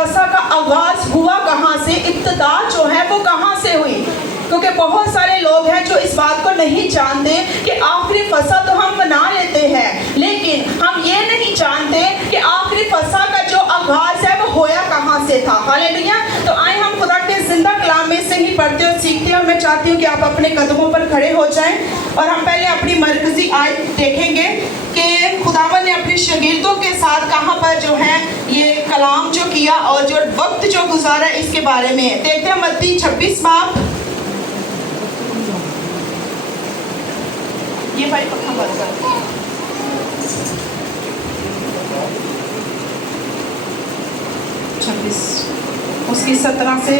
फसा का आगाज हुआ कहाँ से, इब्तिदा जो है वो कहाँ से हुई। क्योंकि बहुत सारे लोग हैं जो इस बात को नहीं जानते कि आखिरी फसा तो हम मना लेते हैं, लेकिन हम ये नहीं जानते कि आखिरी फसा का जो आगाज है वो होया कहाँ से था। हालेलुया। तो आए हम खुदा के जिंदा कलाम में से ही पढ़ते और सीखते हैं, और मैं चाहती हूँ कि आप अपने कदमों पर खड़े हो जाएं और हम पहले अपनी मरकजी आयत देखेंगे कि खुदावन ने अपने शागिर्दों के साथ कहाँ पर जो है ये कलाम जो किया और जो वक्त जो गुजारा इसके बारे में। देखते हैं मत्ती 26 बाब, ये भाई पक्का बंद कर, 26 उसकी 17 से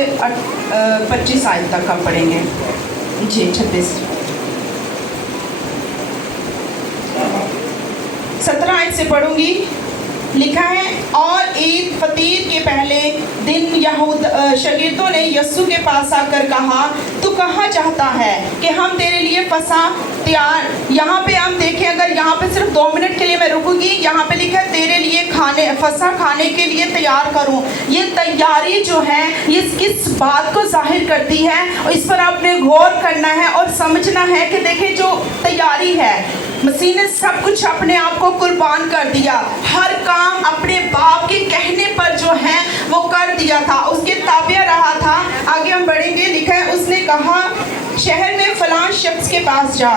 25 आयत तक हम पढ़ेंगे जी। 26 17 आयत से पढ़ूंगी। लिखा है, और ईद फतीर के पहले दिन यहूद शागिर्दों ने यस्सु के पास आकर कहा, तू कहाँ चाहता है कि हम तेरे लिए फसा तैयार। यहाँ पे हम देखें, अगर यहाँ पे सिर्फ 2 मिनट के लिए मैं रुकूंगी, यहाँ पे लिखा है तेरे लिए फसा खाने के लिए तैयार करूँ। ये तैयारी जो है ये किस बात को जाहिर करती है, और इस पर आपने गौर करना है और समझना है कि देखिए जो तैयारी है, मसीह ने सब कुछ अपने आप को कुर्बान कर दिया, हर काम अपने बाप के कहने पर जो है वो कर दिया था, उसके ताबे रहा था। आगे हम बढ़ेंगे। लिखा है, उसने कहा, शहर में फलां शख्स के पास जा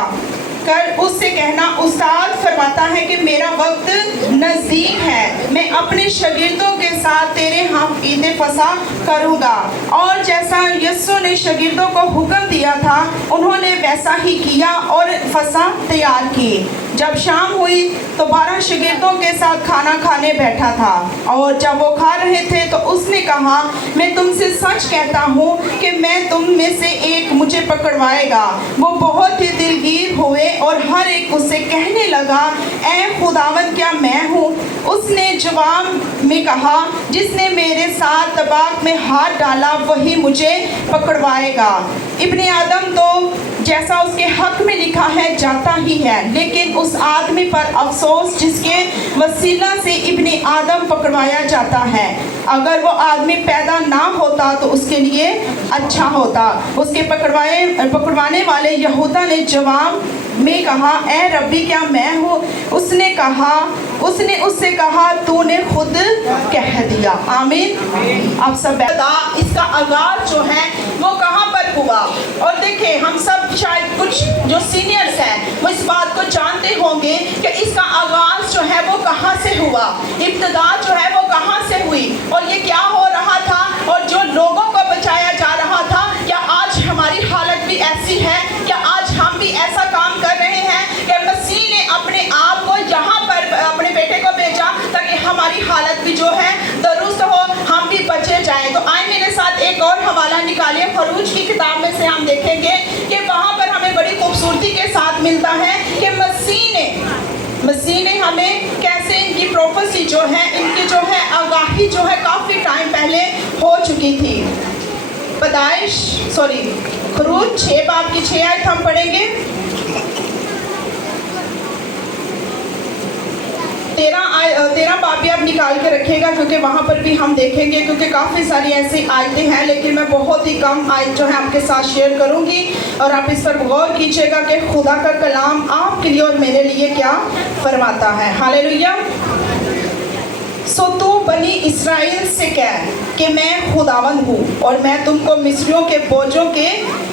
कर उससे कहना, उस्ताद फरमाता है कि मेरा वक्त नज़दीक है, मैं अपने शागिर्दों के साथ तेरे हम ईद फसा करूँगा। और जैसा यस्सु ने शागिर्दों को हुक्म दिया था उन्होंने वैसा ही किया और फसा तैयार की। जब शाम हुई तो 12 शागिर्दों के साथ खाना खाने बैठा था, और जब वो खा रहे थे तो उसने कहा, मैं तुमसे सच कहता हूँ कि मैं तुम में से एक मुझे पकड़वाएगा। वो बहुत ही दिलगीर हुए और हर एक उससे कहने लगा, ऐ खुदावंद क्या मैं हूँ? उसने जवाब में कहा, जिसने मेरे साथ तबाक में हाथ डाला वही मुझे पकड़वाएगा। इब्ने आदम तो जैसा उसके हक में लिखा है जाता ही है, लेकिन उस आदमी पर अफसोस जिसके वसीला से इब्ने आदम पकड़वाया जाता है। अगर वो आदमी पैदा ना होता तो उसके लिए अच्छा होता। उसके पकड़वाने वाले यहूदा ने जवाब में कहा, ए रब्बी क्या मैं हूँ? उसने उससे कहा, तूने खुद कह दिया। आमीन। आप सब इसका आगाज जो है वो कहाँ पर हुआ? और देखें, हम सब शायद कुछ जो सीनियर्स हैं वो इस बात को जानते होंगे कि इसका आगाज जो है वो कहाँ से हुआ, इब्तिदा जो है वो कहाँ से हुई, और ये क्या हो रहा था, और जो लोगों को बचाया जा रहा था। क्या आज हमारी हालत भी ऐसी है? क्या आज हम भी ऐसा काम कर रहे हैं कि मसीह ने अपने आप को यहाँ पर अपने बेटे को भेजा ताकि हमारी हालत भी जो है दुरुस्त हो, हम भी बचे जाएं? तो आए मेरे साथ एक और हवाला निकालिए, खरूज की किताब में से हम देखेंगे कि वहाँ पर हमें बड़ी खूबसूरती के साथ मिलता है कि मसीह ने हमें कैसे इनकी प्रोफेसी जो है, इनकी जो है आगाही जो है काफ़ी टाइम पहले हो चुकी थी। खरूज 6 बाब की 6 आयत हम पढ़ेंगे। 13 बाब भी आप निकाल के रखिएगा, क्योंकि वहाँ पर भी हम देखेंगे, क्योंकि काफ़ी सारी ऐसी आयतें हैं, लेकिन मैं बहुत ही कम आयत जो है आपके साथ शेयर करूँगी, और आप इस पर गौर कीजिएगा कि खुदा का कलाम आपके लिए और मेरे लिए क्या फरमाता है। हालेलुया। सो तू बनी इस्राएल से कह कि मैं खुदावंद हूँ, और मैं तुमको मिस्रियों के बोझों के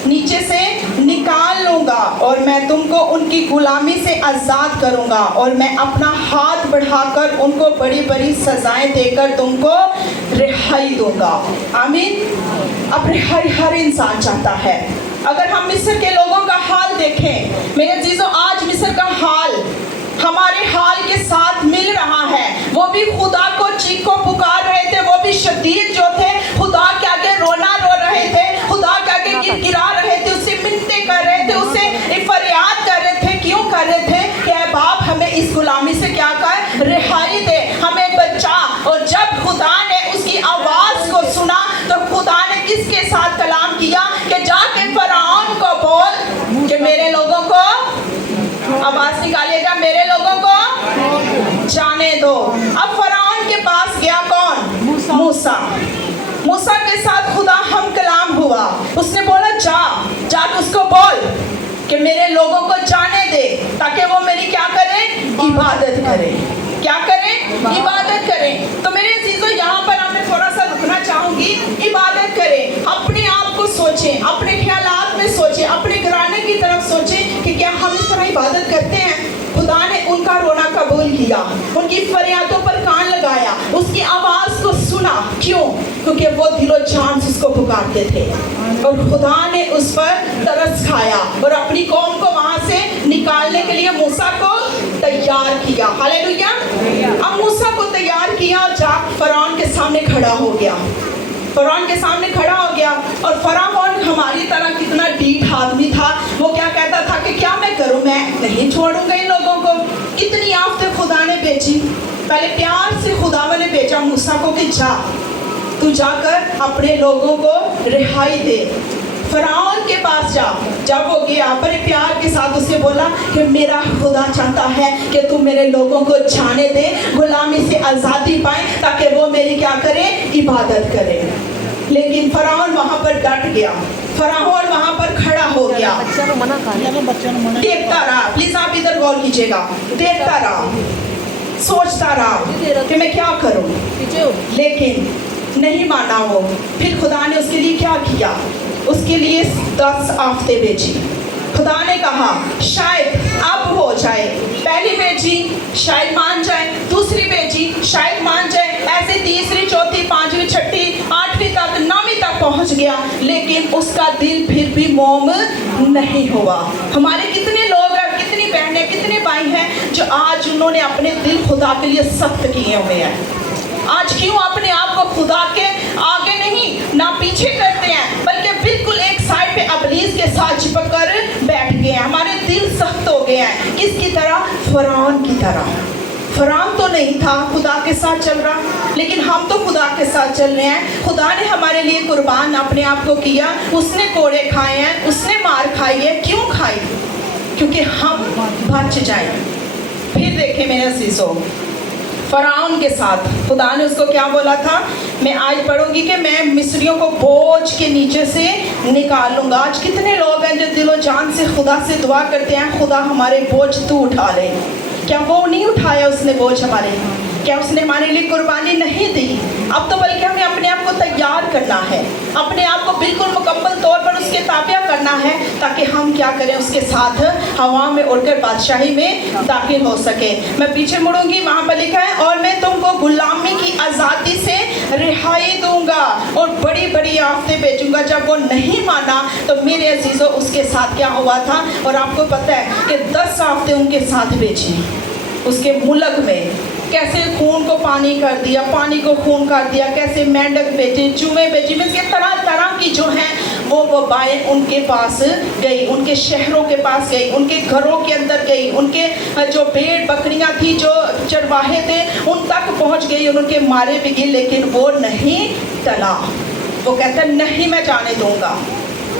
नीचे से निकाल लूँगा, और मैं तुमको उनकी गुलामी से आज़ाद करूँगा, और मैं अपना हाथ बढ़ाकर उनको बड़ी बड़ी सजाएं देकर तुमको रिहाई दूँगा। आमीन। अब रिहाई हर इंसान चाहता है। अगर हम मिस्र के लोगों का हाल देखें मेरे अजीजों, आज मिस्र का हाल हमारे हाल के साथ मिल रहा है। वो भी खुदा को चीखो पुकार रहे थे, वो भी शदीद जो थे खुदा के आगे रोना रो रहे थे, खुदा के आगे गिड़गिड़ा रहे थे, उससे मिन्नतें कर रहे थे, उससे फरियाद कर रहे थे। क्यों कर रहे थे? कि ऐ बाप हमें इस गुलामी से क्या कर, रिहाई दे, हमें बचा। और जब खुदा ने उसकी आवाज़ को सुना तो खुदा ने किसके साथ कलाम किया कि जाके फरआउन को बोल कि मेरे लोगों को, आवाज निकालिएगा, मेरे लोगों को जाने दो। अब फरआउन के पास गया कौन? मूसा। मूसा के साथ खुदा हम कलाम हुआ। उसने बोला जा उसको बोल कि मेरे लोगों को जाने दे ताकि वो मेरी क्या करें, इबादत करें। क्या करें, इबादत करें। तो मेरे अजीजों, यहाँ पर मैं थोड़ा सा रुकना चाहूंगी। इबादत करें, अपने आप को सोचें, अपने ख्यालात में सोचें, अपने घराने की तरफ सोचें कि क्या हम इस तरह इबादत करते हैं। खुदा ने उनका रोना कबूल किया, उनकी फरियादों पर कान लगाया, उसकी आवाज़ को सुना। क्यों? क्योंकि वो दिलो जान से उसको पुकारते थे और खुदा ने उस पर तरस खाया और अपनी कौम को वहाँ से निकालने के लिए मूसा को तैयार किया। हालेलुया। अब मूसा को तैयार किया, जाक फरौन के सामने खड़ा हो गया। फरौन के सामने खड़ा हो गया और फरौन हमारी तरह कितना ढीठ आदमी था। वो क्या कहता था कि क्या मैं करूं, मैं नहीं छोड़ूंगा इन लोगों को। कितनी आफतें खुदा ने भेजी। पहले प्यार से खुदा ने भेजा मूसा को कि जा, तू जाकर अपने लोगों को रिहाई दे, फरौन के पास जा। जब वो गया, बड़े प्यार के साथ उसे बोला कि मेरा खुदा चाहता है कि तू मेरे लोगों को जाने दे, गुलामी से आज़ादी पाए ताकि वो मेरी क्या करे, इबादत करे। लेकिन फरौन वहाँ पर डट गया, फरौन वहाँ पर खड़ा हो गया, देखता रहा। प्लीज आप इधर गौर कीजिएगा। देखता रहा, सोचता रहा कि मैं क्या करूं, लेकिन नहीं माना वो। फिर खुदा ने उसके लिए क्या किया, उसके लिए 10 आफतें भेजी। खुदा ने कहा शायद अब हो जाए। पहली भेजी, शायद मान जाए। दूसरी भेजी, शायद मान जाए। ऐसे तीसरी, चौथी, पांचवी, छठी, आठवीं तक, नौवीं तक पहुंच गया, लेकिन उसका दिल फिर भी मोम नहीं हुआ। हमारे कितने लोग हैं, कितनी बहनें, कितने भाई हैं जो आज उन्होंने अपने दिल खुदा के लिए सख्त किए हुए हैं। आज क्यों अपने आप को खुदा के आगे नहीं ना पीछे करते हैं, बल्कि बिल्कुल एक साइड पे अबलीस के साथ चिपक कर बैठ गए हैं। हमारे दिल सख्त हो गए हैं। किसकी तरह? फरौन की तरह। फरौन तो नहीं था खुदा के साथ चल रहा, लेकिन हम तो खुदा के साथ चल रहे हैं। खुदा ने हमारे लिए कुर्बान अपने आप को किया। उसने कोड़े खाए हैं, उसने मार खाई है। क्यों खाई? क्योंकि हम बच जाएं। फिर देखें मेरे अजीजों, फरौन के साथ खुदा ने उसको क्या बोला था? मैं आज पढ़ूंगी कि मैं मिस्रियों को बोझ के नीचे से निकालूंगा। आज कितने लोग हैं जो दिलो जान से खुदा से दुआ करते हैं, खुदा हमारे बोझ तू उठा ले। क्या वो नहीं उठाया उसने बोझ हमारे? क्या उसने हमारे लिए कुर्बानी नहीं दी? अब तो बल्कि हमें अपने आप को तैयार करना है, अपने आप को बिल्कुल मुकम्मल तौर पर उसके ताबिया करना है, ताकि हम क्या करें, उसके साथ हवा में उड़कर बादशाही में दाखिल हो सके। मैं पीछे मुड़ूंगी, वहाँ पर लिखा है और मैं तुमको गुलामी की आज़ादी से रिहाई दूंगा और बड़ी बड़ी आफतें भेजूंगा। जब वो नहीं माना तो मेरे अजीज़ों उसके साथ क्या हुआ था? और आपको पता है कि 10 आफतें उनके साथ भेजी। उसके मुल्क में कैसे खून को पानी कर दिया, पानी को खून कर दिया, कैसे मेंढक बेचे, चूहे बेचे, इसके तरह तरह की जो हैं वो वबाएं उनके पास गई, उनके शहरों के पास गई, उनके घरों के अंदर गई, उनके जो भेड़ बकरियां थी, जो चरवाहे थे, उन तक पहुंच गई और उनके मारे भी गए। लेकिन वो नहीं टला। वो कहता नहीं मैं जाने दूंगा।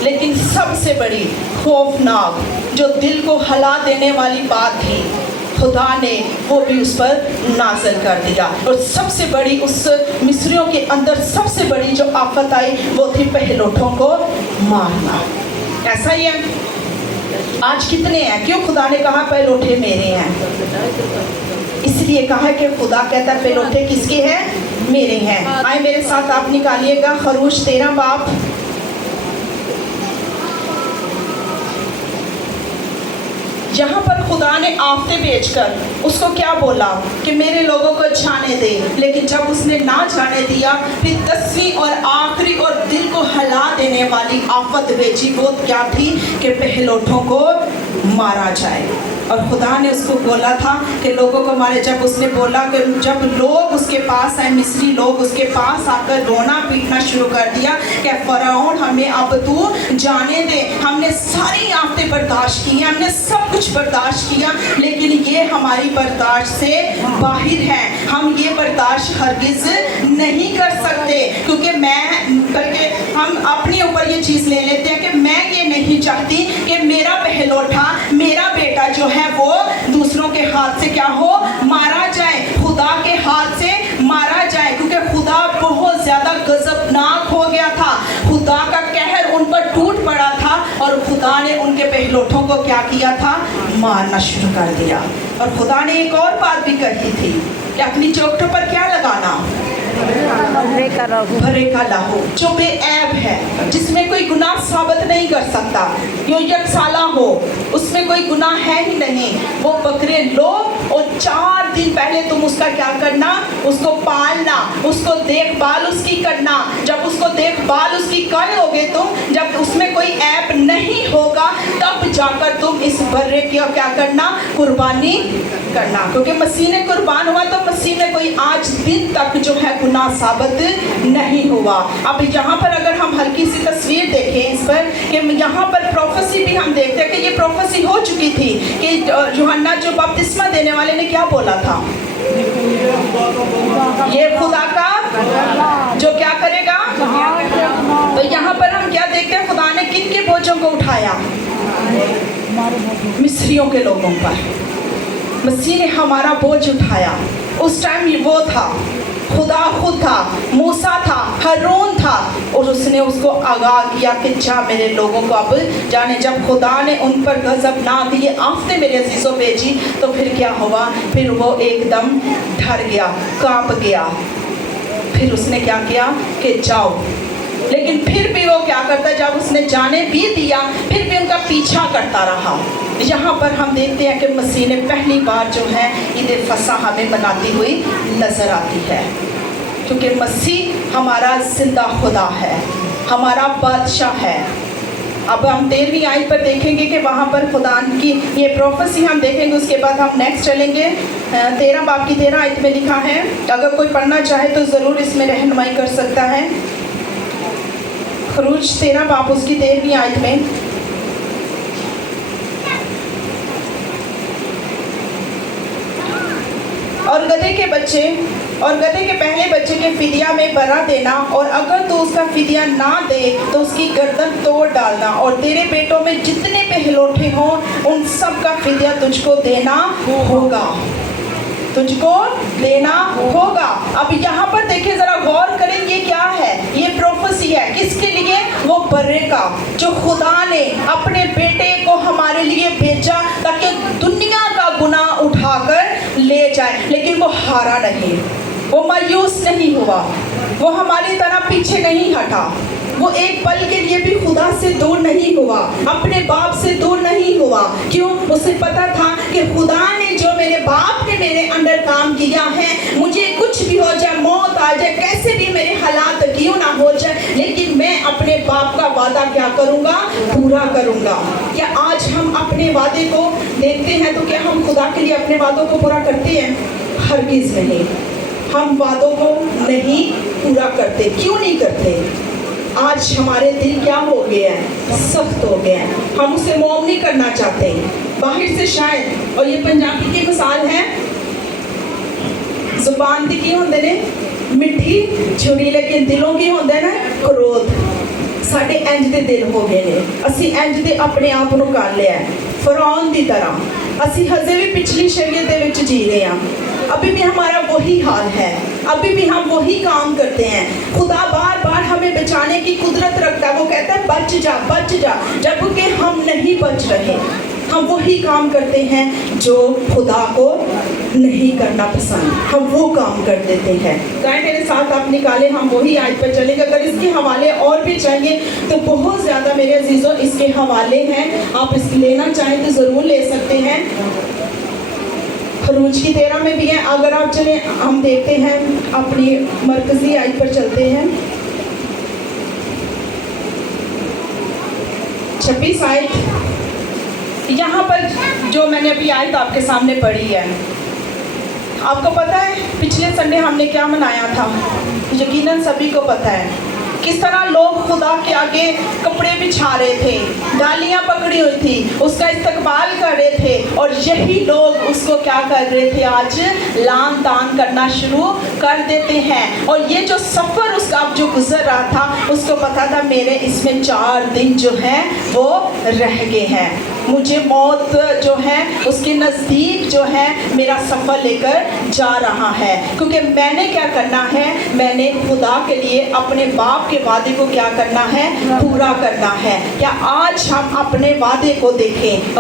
लेकिन सबसे बड़ी खौफनाक जो दिल को हिला देने वाली बात थी, खुदा ने वो भी उस पर नाज़िल कर दिया। और सबसे बड़ी उस मिस्रियों के अंदर सबसे बड़ी जो आफत आई वो थी पहलोठों को मारना। ऐसा ही है आज कितने हैं? क्यों खुदा ने कहा पहलोठे मेरे हैं? इसलिए कहा कि खुदा कहता है पहलोठे किसके हैं? मेरे हैं। आए मेरे साथ आप निकालिएगा खरूज 13 बाब। यहाँ पर खुदा ने आफतें भेजकर उसको क्या बोला कि मेरे लोगों को जाने दे। लेकिन जब उसने ना जाने दिया, फिर 10वीं और आखिरी और दिल को हिला देने वाली आफत भेजी। वो क्या थी? कि पहलोठों को मारा जाए। और खुदा ने उसको बोला था कि लोगों को मारे। जब उसने बोला कि जब लोग उसके पास आए, मिस्री लोग उसके पास आकर रोना पीटना शुरू कर दिया कि फरौन हमें अब तू जाने दे, हमने सारी आफतें बर्दाश्त की हैं, हमने सब कुछ बर्दाश्त किया, लेकिन ये हमारी बर्दाश्त से बाहर है। हम ये बर्दाश्त हरगिज़ नहीं कर सकते, क्योंकि बल्कि हम अपने ऊपर ये चीज़ ले लेते हैं कि मैं ये नहीं चाहती कि मेरा पहलोठा, मेरा बेटा जो है वो दूसरों के हाथ से क्या हो? मारा जाए, खुदा के हाथ से मारा जाए। क्योंकि खुदा बहुत ज़्यादा गजबनाक हो गया था, खुदा का कहर उन पर टूट पड़ा था और खुदा ने उनके पहलोठों को क्या किया था, मारना शुरू कर दिया। और खुदा ने एक और बात भी कही थी कि अपनी चोटों पर क्या लगाना, भरे का लहू जो बेऐब है, जिसमें कोई गुनाह साबित नहीं कर सकता, जो यकसाला हो, उसमें कोई गुनाह है ही नहीं, वो बकरे लो और 4 दिन पहले तुम उसका क्या करना, उसको पालना, उसको देखभाल उसकी करना। जब उसको देखभाल उसकी कर लोगे तुम, जब उसमें कोई ऐब नहीं होगा, तब जाकर तुम इस बर्रे की क्या करना, कुर्बानी करना। क्योंकि मसीह ने कुर्बान हुआ तो मसीह में कोई आज दिन तक जो है गुनाह साबित नहीं हुआ। अब यहाँ पर अगर हम हल्की सी तस्वीर देखें इस पर, कि यहाँ पर प्रोफेसी भी हम देखते हैं कि ये प्रोफेसी हो चुकी थी कि यूहन्ना जो बपतिस्मा देने वाले ने क्या बोला था, ये खुदा का जो क्या करेगा। तो यहाँ पर हम क्या देखते हैं, खुदा ने किन के बोझों को उठाया, मिस्रियों के लोगों पर। मसीह ने हमारा बोझ उठाया। उस टाइम वो था, खुदा खुद था, मूसा था, हारून था, और उसने उसको आगाह किया कि जा मेरे लोगों को अब जाने। जब खुदा ने उन पर गजबनाक ये आफतें मेरे अजीज़ों भेजी तो फिर क्या हुआ, फिर वो एकदम डर गया, कांप गया। फिर उसने क्या किया कि जाओ, लेकिन फिर भी वो क्या करता, जब उसने जाने भी दिया फिर भी उनका पीछा करता रहा। यहाँ पर हम देखते हैं कि मसीह ने पहली बार जो है ईद फसह हमें मनाती हुई नज़र आती है, क्योंकि मसीह हमारा जिंदा खुदा है, हमारा बादशाह है। अब हम 13वीं आयत पर देखेंगे कि वहाँ पर खुदा की ये प्रोफेसी हम देखेंगे, उसके बाद हम नेक्स्ट चलेंगे। 13 बाब की 13 आयत में लिखा है, अगर कोई पढ़ना चाहे तो ज़रूर इसमें रहनुमाई कर सकता है। खरूज 13 बाब उसकी 13वीं आयत में, और गधे के बच्चे और गधे के पहले बच्चे के फिदिया में बरा देना, और अगर तो उसका फिदिया ना दे तो उसकी गर्दन तोड़ डालना, और तेरे बेटों में जितने पहलोठे हों उन सब का फिदिया तुझको देना होगा, तुझको देना होगा। अब यहाँ पर देखिए, जरा गौर करें, ये क्या है, ये प्रोफेसी है किसके लिए, वो बर्रे का, जो खुदा ने अपने बेटे को हमारे लिए भेजा ताकि दुनिया का गुनाह उठाकर ले जाए। लेकिन वो हारा नहीं, वो मायूस नहीं हुआ, वो हमारी तरह पीछे नहीं हटा, वो एक पल के लिए भी खुदा से दूर नहीं हुआ, अपने बाप से दूर नहीं हुआ। क्यों? उसे पता था कि खुदा ने जो मेरे बाप ने मेरे अंदर काम किया है, मुझे कुछ भी हो जाए, मौत आ जाए, कैसे भी मेरे हालात क्यों ना हो जाए, लेकिन मैं अपने बाप का वादा क्या करूँगा, पूरा करूँगा। क्या आज हम अपने वादे को देखते हैं तो क्या हम खुदा के लिए अपने वादों को पूरा करते हैं? हरगिज़ नहीं, हम वादों को नहीं पूरा करते। क्यों नहीं करते? आज हमारे दिल क्या हो गए हैं, सख्त हो गए हैं, हम उसे मोम नहीं करना चाहते। बाहर से शायद, और ये पंजाबी की मिसाल है, जुबान दी की होंदे ने मिठी छुरी, लेकिन दिलों की होंदे ना क्रोध। साडे इंज दे दिल हो गए ने, असी इंज दे अपने आप नूं कर लिया फरौन दी तरह। असी हजे भी पिछली शरीयत दे विच जी रहे हैं, अभी भी हमारा वही हाल है, अभी भी हम वही काम करते हैं। खुदा बार बार हमें बचाने की कुदरत रखता है, वो कहता है बच जा बच जा, जबकि हम नहीं बच रहे, हम वही काम करते हैं जो खुदा को नहीं करना पसंद, हम वो काम कर देते हैं। चाहे मेरे साथ आप निकाले, हम वही आयत पर चलेंगे। अगर इसके हवाले और भी चाहिए तो बहुत ज़्यादा मेरे अजीज़ों इसके हवाले हैं, आप इसको लेना चाहें तो ज़रूर ले सकते हैं। खरूज की 13 में भी है। अगर आप चले, हम देखते हैं अपनी मरकजी आयत पर चलते हैं, 26 आयत। यहाँ पर जो मैंने अभी आयत आपके सामने पढ़ी है, आपको पता है पिछले संडे हमने क्या मनाया था? यकीनन सभी को पता है किस तरह लोग खुदा के आगे कपड़े बिछा रहे थे, डालियाँ पकड़ी हुई थी, उसका इस्तकबाल कर रहे थे, और यही लोग उसको क्या कर रहे थे, आज लान तान करना शुरू कर देते हैं। और ये जो सफ़र उसका जो गुजर रहा था, اس کو پتا تھا میرے اس میں 4 دن جو ہیں وہ رہ گئے ہیں, مجھے موت جو ہے اس کے نزدیک جو ہے میرا سفر لے کر جا رہا ہے, کیونکہ میں نے کیا کرنا ہے, میں نے خدا کے لیے اپنے باپ کے وعدے کو کیا کرنا ہے, پورا کرنا ہے. کیا آج ہم اپنے وعدے کو دیکھیں,